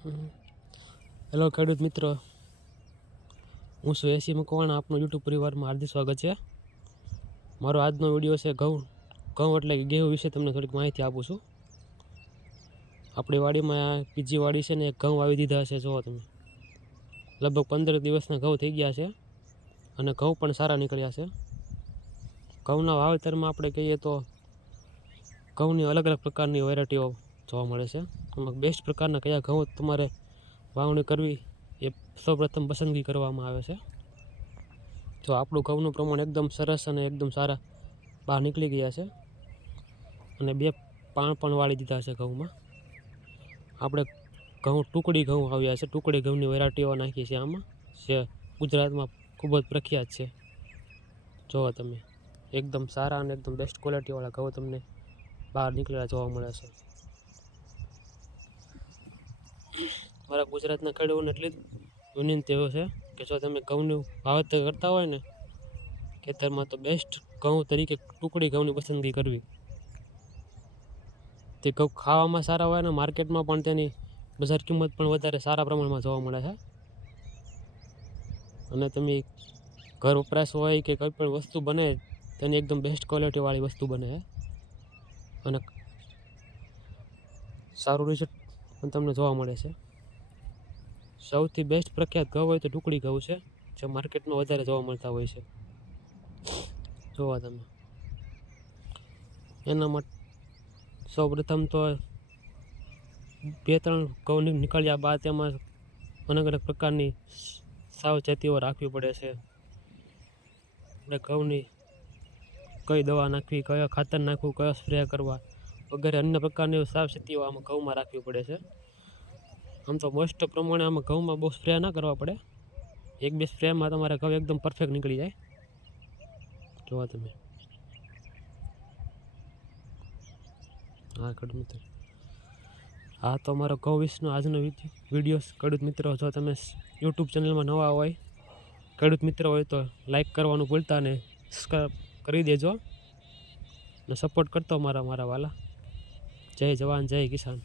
Hello ખેડૂત મિત્રો, હું છું એસી મકવાણા. આપનો યુટ્યુબ પરિવારમાં હાર્દિક સ્વાગત છે. મારો આજનો વિડીયો છે ઘઉં એટલે કે ગેહું વિશે તમને થોડીક માહિતી આપું છું. આપણી વાડીમાં બીજી વાડી છે ને, એક ઘઉં વાવી દીધા છે. જુઓ તમે, લગભગ 15 દિવસના ઘઉં થઈ ગયા છે અને ઘઉં પણ સારા નીકળ્યા છે. ઘઉંના વાવેતરમાં આપણે કહીએ તો ઘઉંની અલગ અલગ પ્રકારની વેરાયટીઓ જોવા મળે છે. એમાં બેસ્ટ પ્રકારના કયા ઘઉં તમારે વાવણી કરવી એ સૌપ્રથમ પસંદગી કરવામાં આવે છે. જો આપણું ઘઉંનું પ્રમાણ એકદમ સરસ અને એકદમ સારા બહાર નીકળી ગયા છે અને 2 પાણ પણ વાળી દીધા છે ઘઉંમાં. આપણે ટુકડી ઘઉં આવ્યા છે. ટુકડી ઘઉંની વેરાયટીઓ નાખી છે આમાં, જે ગુજરાતમાં ખૂબ જ પ્રખ્યાત છે. જુઓ તમે, એકદમ સારા અને એકદમ બેસ્ટ ક્વોલિટીવાળા ઘઉં તમને બહાર નીકળેલા જોવા મળે છે. મારા ગુજરાતના ખેડૂતોને એટલી જ વિનંતી છે કે જો તમે ઘઉંનું વાવેતર કરતા હોય ને ખેતરમાં, તો બેસ્ટ ઘઉં તરીકે ટુકડી ઘઉંની પસંદગી કરવી. તે ઘઉં ખાવામાં સારા હોય ને માર્કેટમાં પણ તેની બજાર કિંમત પણ વધારે સારા પ્રમાણમાં જોવા મળે છે. અને તમે ઘર વપરાશ હોય કે કોઈ પણ વસ્તુ બને, તેની એકદમ બેસ્ટ ક્વોલિટીવાળી વસ્તુ બને છે અને સારું રિઝલ્ટ પણ તમને જોવા મળે છે. સૌથી બેસ્ટ પ્રખ્યાત ઘઉં હોય તો ટુકડી ઘઉં છે, જે માર્કેટમાં વધારે જોવા મળતા હોય છે. જોવા તમે, એના માટે સૌપ્રથમ તો 2-3 ઘઉં નીકળ્યા બાદ એમાં અલગ અલગ પ્રકારની સાવચેતીઓ રાખવી પડે છે. આપણે ઘઉંની કઈ દવા નાખવી, કયો ખાતર નાખવું, કયો સ્પ્રે કરવા વગેરે અન્ય પ્રકારની સાવચેતીઓ આમાં ઘઉંમાં રાખવી પડે છે. આમ તો મોસ્ટ પ્રમાણે આમાં ઘઉંમાં બહુ સ્પ્રે ના કરવા પડે. 1-2 સ્પ્રેમાં તમારે ઘઉં એકદમ પરફેક્ટ નીકળી જાય. જોવા તમે, હા ખેડૂત મિત્રો, આ તો અમારો ઘઉં વિશનો આજનો વિડીયો. ખેડૂત મિત્રો, જો તમે યુટ્યુબ ચેનલમાં નવા હોય, ખેડૂત મિત્રો હોય, તો લાઈક કરવાનું ભૂલતા ને સબસ્ક્રાઈબ કરી દેજો ને સપોર્ટ કરતો મારા વાલા. જય જવાન, જય કિસાન.